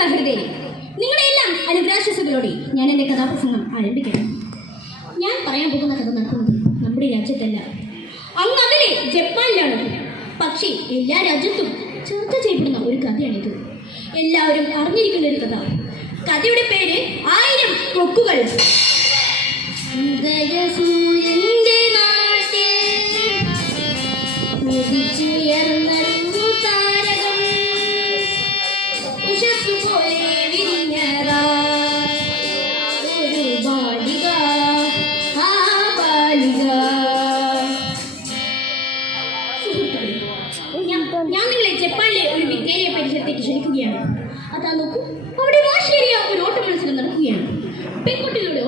സഹൃദയെ നിങ്ങളെല്ലാം അനുഗ്രാശസ്സുകളോടെ ഞാൻ എന്റെ കഥാപ്രസംഗം ആരംഭിക്കണം ഞാൻ പറയാൻ പോകുന്ന കഥ നടക്കുന്നത് നമ്മുടെ രാജ്യത്തല്ല. അങ്ങ് അതിലെ ജപ്പാനിലാണ്. പക്ഷേ എല്ലാ രാജ്യത്തും ചർച്ച ചെയ്യപ്പെടുന്ന ഒരു കഥയാണിത്. എല്ലാവരും അറിഞ്ഞിരിക്കുന്ന ഒരു കഥ. കഥയുടെ പേര് ആയിരം കൊക്കുകൾ. ഉദയസൂര്യന്റെ നാട്ടിൽ ഞാൻ നിങ്ങളെ ജപ്പാനിലെ ഒരു വിദ്യാലയ പരിസരത്തേക്ക് ക്ഷണിക്കുകയാണ്. അതാ നോക്കൂ അവിടെ വാശേരിയ ഒരു ഓട്ട മത്സരം നടക്കുകയാണ്. പെൺകുട്ടികളുടെ